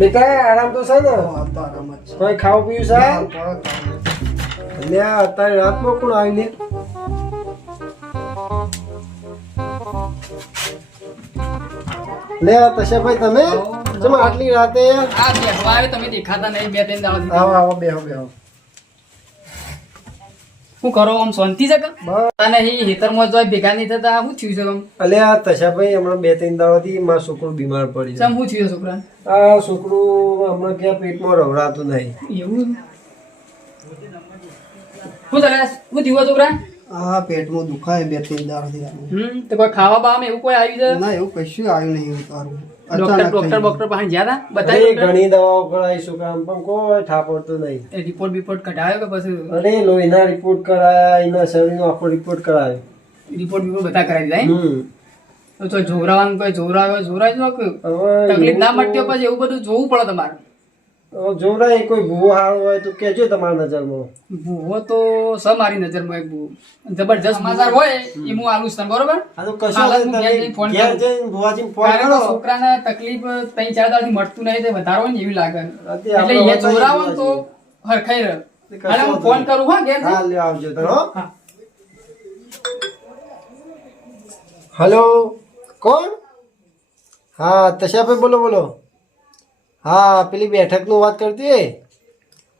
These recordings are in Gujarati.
બેટા આરામ તો છે ને? તો આરામ જ છે. કોઈ ખાવું પીવું છે? કામ લે અત્યારે રાતમાં કોણ આવી લે? લે તશાભાઈ તમે ચમ આટલી રાતે? આ બેઠવા આવે તમે દેખાતા નહીં 2-3 દાડાથી. આવો આવો બેહો બેહો. શું કરો આમ શાંતિ છે કે બસ અને એ હેતરમાં જોઈ ભેગા નહીં થતા શું થયું છે આમ અલે આ તશાભાઈ હમણાં 2-3 દાડાથી મારું છોકરું બીમાર પડી છે. ચમ શું થયું છોકરા આ છોકરું હમણાં ક્યાં પેટમાં રવડાતું નહીં. એવું શું ચાલે શું થયું છોકરા આ પેટમાં દુખાય 2-3 દાડાથી. તો કોઈ ખાવા બાવામાં એવું કોઈ આવ્યું છે ના એવું કશું આવ્યું નહીં તારું. ડોક્ટર પાસે ગયા હતા અરે બતાવી ઘણી દવાઓ કરાવી છોકરાને પણ કોઈ ઠાપડતું નહીં. રિપોર્ટ બિપોર્ટ કઢાવ્યો કે પછી અરે લોહીના રિપોર્ટ કરાયા, એના શરીરનો આખો રિપોર્ટ કરાયો. રિપોર્ટ બિપોર્ટ બધા કરાવી દીધા એમ? તો જોવરાવાનું કોઈ જોવરાવે જોવરાય જ નાખ્યું હવે તકલીફ ના મળતી હોય પછી એવું બધું જોવું પડે તમારે જોવરાય કોઈ ભૂવો સારો હોય તો કેજો તમારા નજરમાં. ભૂવો તો સ મારી નજરમાં એક ભૂવો જબરજસ્ત સમાચાર હોય એ હું આલું છું તને, બરોબર આ તો કશું હાલ જ નહીં, હું ઘેર જઈને ફોન તમે ઘેર કરું. જઈને ભુવાજીને ફોન કારણ કે કરો. છોકરાને તકલીફ 3-4 દાડાથી મળતું નહીં તે વધારે હોય ને એવી લાગે અતિ એટલે આપણે એ જોરાવો ને તો બતાવી હરખાઈ રહે. કશો હાલે હું વાંધો ફોન નહીં. કરું હા ઘેર હા લ્યો આવજો તમે હો. હા. હલો કોણ? હા તશાભાઈ બોલો બોલો. હા પેલી બેઠકનું વાત કરતી હોય.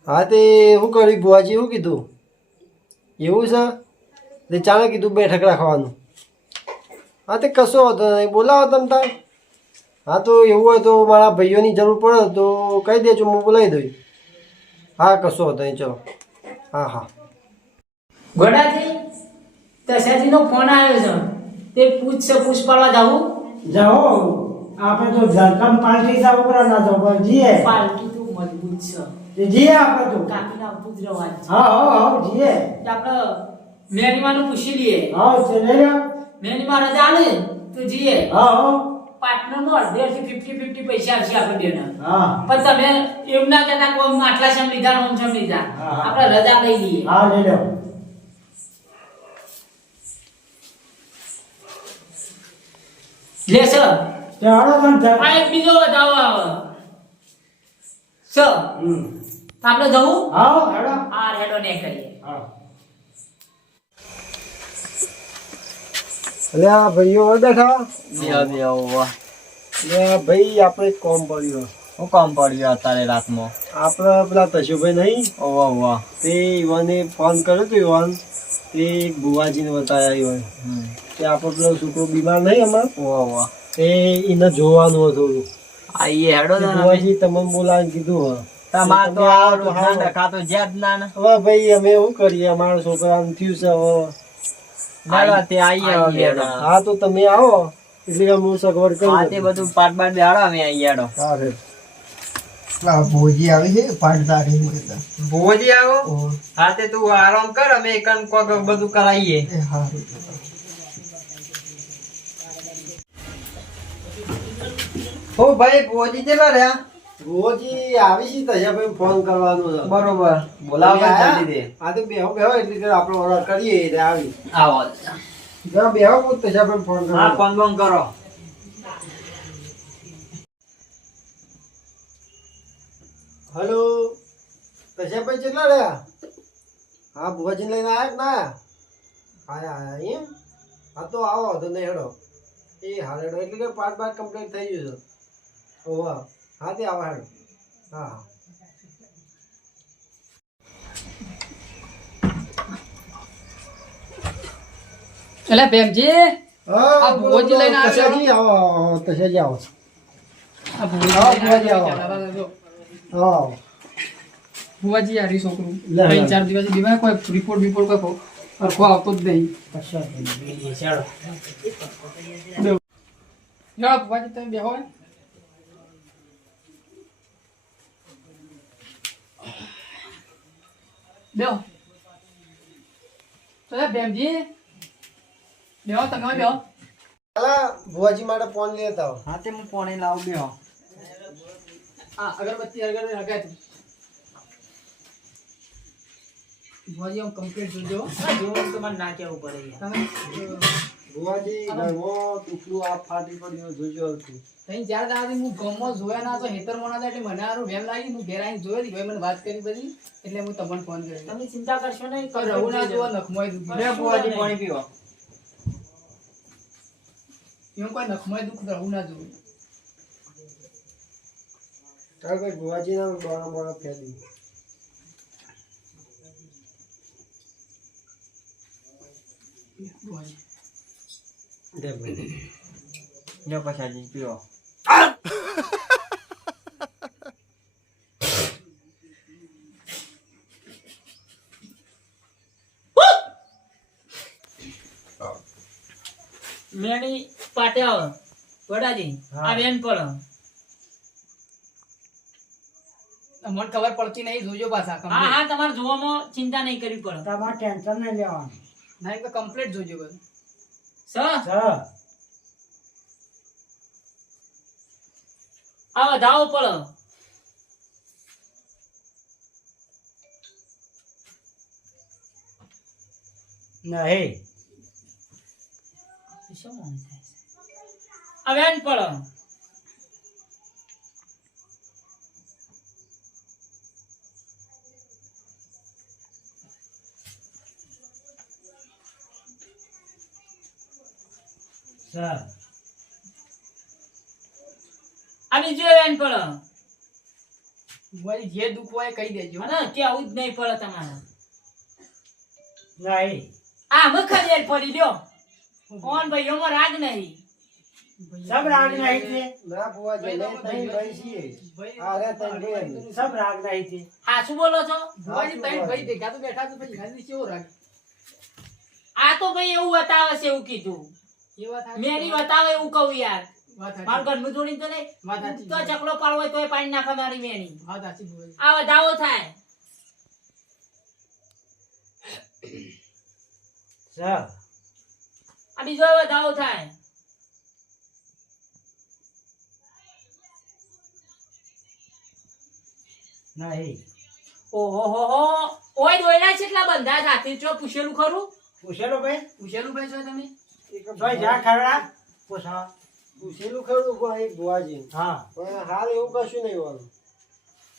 હા તે શું કર્યું ભુવાજી, શું કીધું? એવું છે તે ચાલે કીધું બેઠક રાખવાનું. હા તે કશો હતો નહીં, બોલાવો તમે તાર. હા તો એવું હોય તો મારા ભાઈઓની જરૂર પડે તો કહી દેજો, હું બોલાવી દઉં. હા કશો હતો નહીં, ચલો. હા હા ગોડાથી તસાજીનો ફોન આવ્યો છે તે પૂછશે પુષ્પાલા જાવું જાઓ આપણે તો ધરકામ પાર્ટી જાવ ઉપર ના જાવ પણ જીએ પાલકી તો મજબૂત છે જીએ આપણે તો કાકીના આવતું જ રવાજ છે હા જીએ તો આપણે મેનીમાનું પૂછી લઈએ હા ચલે રે મેનીમાં રજા આલે તો જીએ હા પાર્ટનરનો અડધેથી 50-50 પૈસા આવશે આપણે બેને હા પણ તમે એમ ના કહેતા કોઈ આટલા શેમ લીધા ને ઓમ શેમ લીધા હા. આપણે રજા લઈ લઈએ હા લઈ લો લે સર તે હાડો તન આ એક બીજો વધાવો આવે સર આપણે જવું હા હાડો આ રેડો ને કરીએ હા એટલે આ ભાઈઓ હોય બેઠા. વાહ એટલે આ ભાઈ આપણે એક કોમ પડ્યું. હું કામ પડ્યું અત્યારે રાતમાં આપણે પેલા તશુભાઈ નહીં ઓવા વાહ તે ઈવાને ફોન કર્યો તો ઈવાન તે બુવાજીને બતાવ્યા ઈવાન કે આપણો પેલો છોકરો બીમાર નહીં હમણાં ઓવા વાહ તે એને જોવાનું હતું થોડું. આઈએ હેડો તે બુવાજી તમને બોલાવીને કીધું હા. તમાર તો તમે આવો તો આ હારું. ડખા તો જ્યાં જ ના ને હવે ભાઈ અમે શું કરીએ, અમારા છોકરાને થયું છે હવે. હેડો તે આઈએ હવે હેડો હા તો તમે આવો એટલે કે હું સગવડ આ તે કરું. બધું પાટ બાટ બેહાડો અમે આઈએ હેડો હા રે આ ભોજી આવી છે પાટદારી ની કહેતા. ભોજી આવો ઓહ, હા તે તું આરામ કર અમે એકન કોક બધું કરાઈએ એ હારું. હો ભાઈ ભોજી કેટલા રહ્યા બુવાજી આવી છે તશાભાઈ ફોન કરવાનો છે. બરોબર બોલાવો જલ્દી દે હા તો બેહો બેહો એટલે કે આપણે ઓર્ડર કરીએ એટલે આવી આવો જરા બેહો હું તશાભાઈ ફોન હા કરવાનો. ફોન બોન કરો હલો તશાભાઈ કેટલા રહ્યા? હા બુવાજીને લઈને આવ્યા કે ના આયા એમ? હા તો આવો તો નહીં હેડો. એ હા હેડો એટલે કે પાર્ટ બાર કમ્પ્લીટ થઈ ગયું છે. ઓહા હા તે આવો હેડો. હા હા એટલે પ્રેમજી હા ભુવાજી લઈને આવ્યા છો? તશાજી આવો આવો, તશાજી આવો. આ ભુવાજી આવો. આવો ભુવાજી યારી છોકરું લે, લે. 3-4 દિવસ બીમાર કોઈ રિપોર્ટ બિપોર્ટ કોઈ સરખો આવતો જ નહીં. ચાલો ભુવાજી તમે બેહો ને. બેહો તો બેમજી બેહો તમે બેહો. અલા ભુવાજી માટે ફોન લેતા આવો. હા તે હું ફોન લાવું બેહો હા અગરબત્તી હગાતી ભુવાજી આમ કમ્પ્લીટ જોજો જોવું તો મને ના કેવું પડે યાર. તમે બુવાજી ઘરમાં તૂટલું આપ ફાટી પડ્યું જોજો આવતું. તઈ જ્યારે દાદાથી હું ગામમાં જોયા ના તો હેતરમાં ના હતા એટલે મને હારું વેમ લાગી. હું ઘેર આવીને જોયો ભાઈ મને વાત કરી બધી એટલે હું તમને ફોન કર્યો. તમે ચિંતા કરશો નહીં. કોઈ રહું ના જોવા નખમોય દુખી. લે બુવાજી પાણી પીવા. એવું કોઈ નખમોય દુખ રહું ના જોવું. ચાલ ભાઈ બુવાજીના બોણા બોણા ફેદી. દે ભાઈ. લે પછાજી પીવા. મેણી પાટે આવો વડાજી આ વેન પર મને ખબર પડતી નહીં જોજો પાછા. હા હા તમારે જોવામાં ચિંતા નહીં કરવી પડે. તમારે ટેન્શન નહીં લેવાનું. ના એક કમ્પ્લીટ જોજો બધું. સર સર આ વધાવો પડે. નહીં શું થાય છે? આ વેન પડે. સર આ બીજો વેન પડે. બુવાજી જે દુખ હોય એ કહી દેજો. અને કેવું જ નહીં પડે તમારે. નહીં આ મખદેર પડી લ્યો. કોણ ભાઈઓમાં રાગ નહીં. સબ રાગ નહીં છે. ના બુવાજી અમે ત્રણ ભાઈ છીએ. આ રે ત્રણ ભાઈ. સબ રાગ નહીં છે. હા શું બોલો છો? બુવાજી ત્રણ ભાઈ ભેગા તો બેઠા તો પછી ગાંધી કેવો રાખે આ તો ભાઈ એવું બતાવે છે એવું કીધું. એ વાત સાચી. મેરી બતાવે એવું કહું યાર. વાત સાચી. મારું ઘરનું જોડીને તો નહીં. વાત સાચી. તો ચકલો પાડવો હોય તોય પાણી નાખે મારી મેની. વાત સાચી બુવાજી. આ વધાવો થાય. સર આ બીજો વધાવો થાય. નહીં ઓહો હો હો ઓય દોયડા કેટલા બંધા સાથે જો પૂછેલું ખરું? પૂછેલો ભાઈ પૂછેલું ભાઈ છો તમે? ભાઈ જા ખરડા પૂછા. પૂછેલું ખરું ભાઈ બુવાજી. હા પણ હાલ એવું કશું નહીં હોવાનું.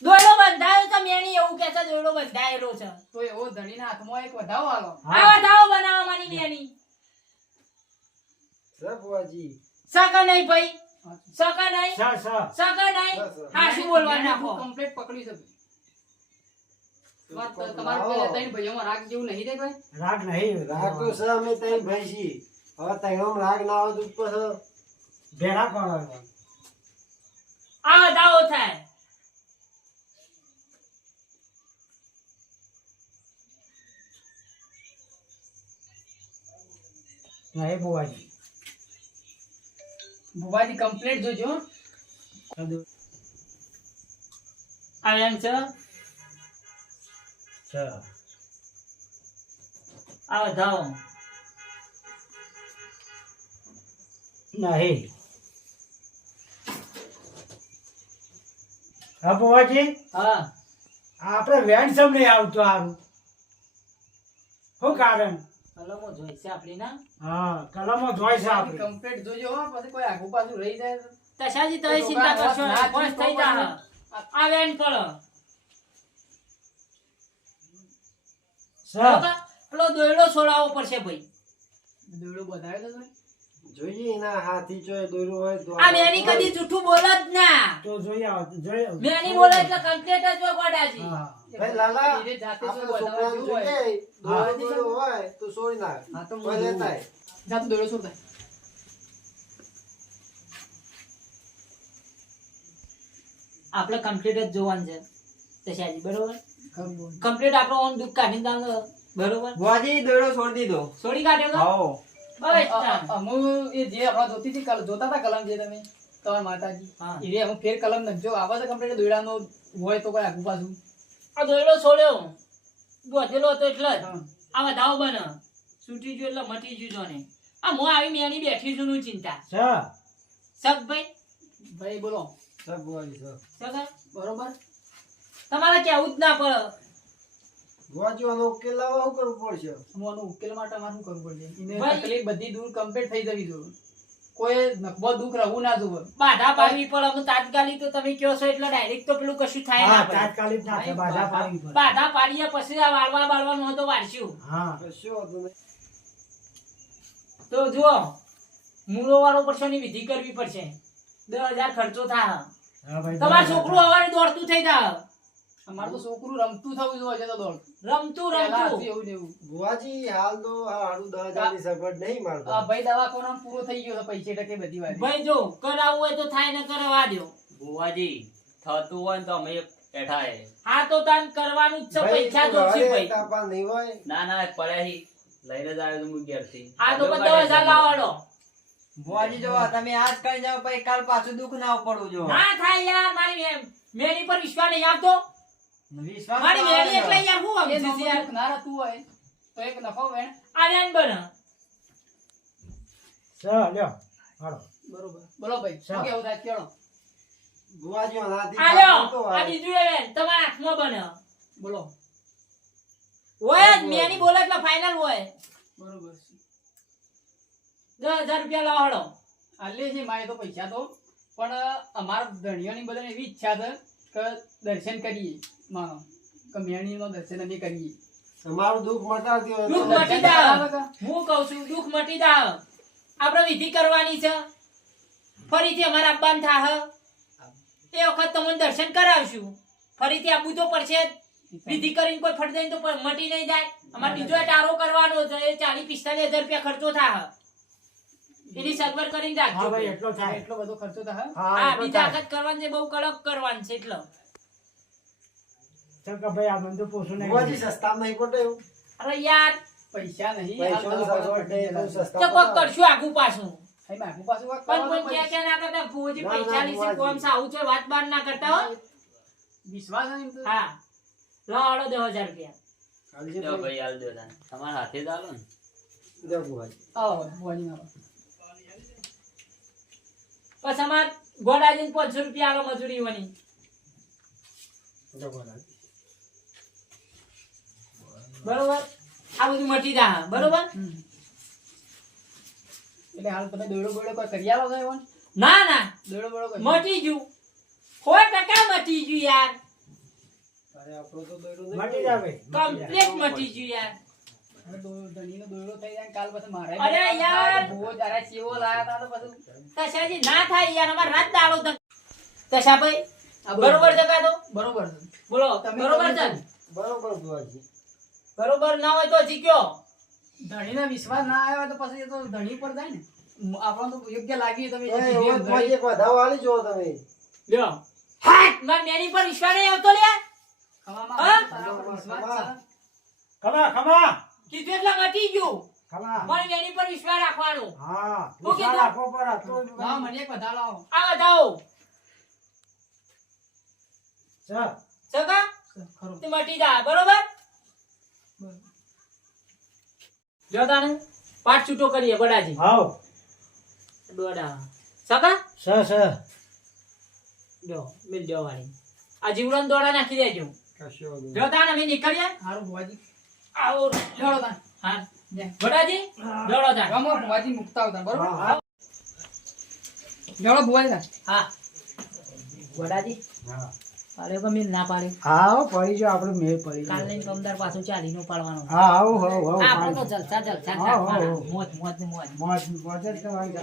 દોયડો બંધાયો તો મેની એવું કે છે દોયડો બંધાયેલો છે. તો એવો ધણીના હાથમાં એક વધાવો આલો. આ વધાવો બનાવવા મારી મેની. સર બુવાજી. સકા નહીં ભાઈ. સકા નહીં. સર સર સકા નહીં. હા શું બોલવા નાખો. કમ્પ્લીટ પકડી શકો. તો તમારે લાવો. પેલા ત્રણ ભાઈઓમાં રાગ જેવું નહીં રે ભાઈ. રાગ નહીં. રાગ તો સર અમે ત્રણ ભાઈ છીએ. હવે ત્રણોમાં રાગ ના આવે તો ઉપર ભેળા કરો. આ વધાવો થાય. નહીં બુવાજી. બુવાજી કમ્પ્લીટ જોજો હો. આ એમ છે. સર આ વધાવો. નહીં. હા બુવાજી હા આપણે વેન સમ નહીં આવતું સારું. શું કારણ? કલમો જોઈ છે આપણી ના. હા કલમો જોઈ છે આપણે. કમ્પ્લીટ જોજો હો. પછી કોઈ આગુ પાછું રહી જાય તો. તશાજી તમે ચિંતા કરશો નહીં. બસ થઈ જા. આ વેન પડો. સર પેલો દોયડો છોડાવવો પડશે ભાઈ. દોરડો બધાયો તો ભાઈ. જોઈએ એના હાથી જો દોર્યું હોય તો આ મેની કદી જૂઠું બોલો જ ના. તો જોઈ આવો જોઈ આવો. મેની બોલે એટલે કમ્પ્લીટ જ હોય ગોડાજી. હા ભાઈ લાલા ધીરે જાતે આપણે શું છોકરાને બતાવવા જેવું હોય. જોઈએ દોર્યું હોય તો છોડી નાખ. હા તો કોઈ લેતા આય. જાતું દોરડો છોડતા. આપણે કમ્પ્લીટ જ જોવાનું છે તશાજી બરોબર. ખરું બોલ. કમ્પ્લીટ આપણો ઓન દુઃખ કાઢીને દાવ બરોબર. બુવાજી દોયડો છોડી દીધો. છોડી કાઢ્યો તો આવો. બસ અમુ એ જે આપણે જોતી હતી જોતા હતા કલમ જે તમે તમારા માતાજી હા. એ રે હું ફેર કલમ નખજો આવે છે કમ્પ્લીટ દોયડાનો હોય તો કોઈ આગુ પાછું. આ દોયડો છોડ્યો બોધેલો હતો એટલે જ. હા. આ વધાવો બને છૂટી ગયો એટલે મટી ગયું જોને. આ હું આવી મેની બેઠી છું નું ચિંતા. સર સબ ભાઈ ભાઈ બોલો. સર બુવાજી સર. સગા બરોબર. તમારે કેવું જ ના પડે. ભુવાજી આનો ઉકેલ લાવવા શું કરવું પડશે? હું આનો ઉકેલ માટે અમારે શું કરવું પડશે? એને ભાઈ- તકલીફ બધી દૂર કમ્પ્લીટ થઈ જવી જોઈએ. કોઈ નખબો દુઃખ રહેવું ના જોઈએ. બાધા પાડવી પડે અમુક તાત્કાલિક તો તમે કહો છો એટલે ડાયરેક્ટ તો પેલું કશું થાય હા ના પડે. તાત્કાલિક ના થાય, બાધા પાડવી પડે. બાધા પાડીએ પછી આ વાળવા બાળવાનું હોય તો વાળશું. હા કશો વાંધો નહીં. તો જુઓ મૂળો વાળો પડશે વિધિ કરવી પડશે. 10,000 ખર્ચો થાય. હા ભાઈ તમારું છોકરું સવારે દોડતું થઈ જાય. અમારે તો છોકરું રમતું થવું જોઈએ છે તો દોડ. રમતું પહેલા રમતું હતું એવું ને એવું. ભુવાજી હાલ તો આ હાડું 10,000 ની સગવડ નહીં મારતો. આ ભાઈ દવાખાનો પૂરો થઈ ગયો છે, પૈસે ટકે બધી વાત. ભાઈ જો કરાવવું હોય તો થાય ને કરવા દો. બુવાજી થતું હોય ને તો અમે બેઠા હે. હા તો તાન કરવાનું જ છે. ભાઈ, પૈસા તું જોશે ઘરે ભાઈ. તાપા નહીં હોય. ના ના પડ્યા હી લઈને જ આવ્યો હું ઘેરથી. હા તો 10,000 લાવવાનો. બુવાજી જો તમે આજ કરી જાવ પછી કાલ પાછું દુઃખ ના પડવું જો. ના થાય યાર મારી મેરી પર વિશ્વાસ નહીં આવતો. વિશ્વાસ મારી મેરી એટલે યાર હું એ સમજીશ યાર. નફો ના રહેતું હોય તો એક નફો વેણ. આવ્યા ને બને. ચાલો લ્યો હાલો બરોબર. બોલો ભાઈ શું ચાલ. કેવું થાય કેળો? ભુવાજી આનાથી આલ્યો કામ તો આ હોય. બીજું એ તમારા હાથમાં બને. બોલો. હોય જ મેની બોલે એટલે ફાઇનલ હોય. બરોબર છે. 10,000 રૂપિયા લાવો હળો. આલે છે મારે તો પૈસા તો, પણ અમારા ધણીઓની બધાને એવી ઈચ્છા છે કે દર્શન કરીએ માનો કે મેણીમાં દર્શન અમે કરીએ. તમારું દુઃખ મટાડતી હોય તો દુઃખ મટી દર્શન જાય. આવે કે? હું કહું છું દુઃખ મટી જાય. આપણે વિધિ કરવાની છે. ફરીથી અમારે આપવાનું થાહ. એ વખત તમને દર્શન કરાવશું. ફરીથી આવવું તો પડશે જ. વિધિ કરીને કોઈ ફટ જાય તો મટી નહીં જાય. અમારે બીજો એ ટારો કરવાનો છે. એ 40-45,000 રૂપિયા ખર્ચો થાહ. એની સગવડ કરીને હા રાખજો. ભાઈ એટલો થાય એટલો બધો ખર્ચો થાય? હા હા એટલો બીજા થાય વખત કરવાનું છે બહુ કડક કરવાનું છે એટલે. ચાલ કે ભાઈ આ બંધુ પોસું નહીં ભુવાજી સસ્તામાં નહીં પડે એવું? અરે યાર પૈસા નહીં. પૈસાની હાલ સગવડ નહીં, બહુ દવાખાના સસ્તા તો કોક પડાવે. કરશું આગું પાછું. ભાઈ માગું પાછું કોક પણ કરવાનું કોઈ પડશે. કે ના કરતા ફોજી ના, પૈસા ના, લીધે ભુવાજી. કોમ સાવું છે વાત બાર ના કરતા હો. વિશ્વાસ નહીં એમ તો. હા લાવો 10,000 રૂપિયા. હાલજી લ્યો ભાઈ. ભાઈ હાલ દો તાન. તમારા હાથે જ આલો ને. લ્યો ભુવાજી. આવો ભુવાજી આવો. પછી અમાર ગોડાજીને 500 રૂપિયા આલો મજૂરી વની. લ્યો ભુવાજી. બરોબર આ બધું મટી જા બરોબર. હમ. એટલે હાલ તમે દોડો બોડો કોઈ કરી આલો છો એવો ને? ના ના દોડો બોડો કોઈ મટી ગયું 100% મટી ગયું યાર. અરે આપણો તો દોયડો નહીં મટી જાવે કમ્પ્લીટ મટી ગયું યાર. હવે ધણીનો દોડો થઈ જાય ને કાલ પછી મારે અરે યાર. બહુ જરા ચેવો લાયા તા તો પછી તશાજી ના થાય યાર અમાર રાત દાડો તક. તશાભાઈ આ બરોબર જગા તો બરોબર છે. બોલો તમે બરોબર છે તમે ને? બરોબર ભુવાજી. બરોબર ના હોય તો જીક્યો. ધણીનો વિશ્વાસ ના આવ્યો તો પછી એ તો ધણી પર જાય ને. આપણને તો યોગ્ય લાગી તમે જે ઓય, કીધું ઓય, એમ ભુવાજી એક વધાવો આલી જુઓ તમે. લ્યો હાટ માર મેની પર વિશ્વાસ નહીં આવતો લ્યા. ખવામાં હા? તારા પર વિશ્વાસ છે. ખમા ખમા કીધું એટલે મટી ગયું. ખમા પણ મેની પર વિશ્વાસ રાખવાનો. હા શું વિચાર કીધું? રાખવો પડે તો જ હા મને એક વધારો આવો. આ બતાવો ચાલ સગા ખરો. તે મટી જા બરોબર. જો તાને પાઠ છૂટો કરીએ બડાજી. આવ દોડા સગા સ જો મિલ જો વાળી આ જીવડન દોડા નાખી દેજો. કશો વાંધો નહીં. જો તાને અમે નીકળીએ. હારું ભુવાજી. આવો જોડો તા. હા લે. બડાજી દોડો તાન. રમો ભુવાજી મુકતા આવતા બરોબર. હા, જોડો ભુવાજી તા. હા બડાજી હા પાડે કે મિલ ના પાડે. આવો પડી જો આપણે મેળ પડી કાલ જાય. લઈને કમદાર પાછું ચાલીનો પાડવાનો. હા આવો હો હો આપણે તો જલસા જલસા જ હા, હા, રાખવાના. હા. મોજ મોજ ને મોજ. મોજ મોજ જ તમારી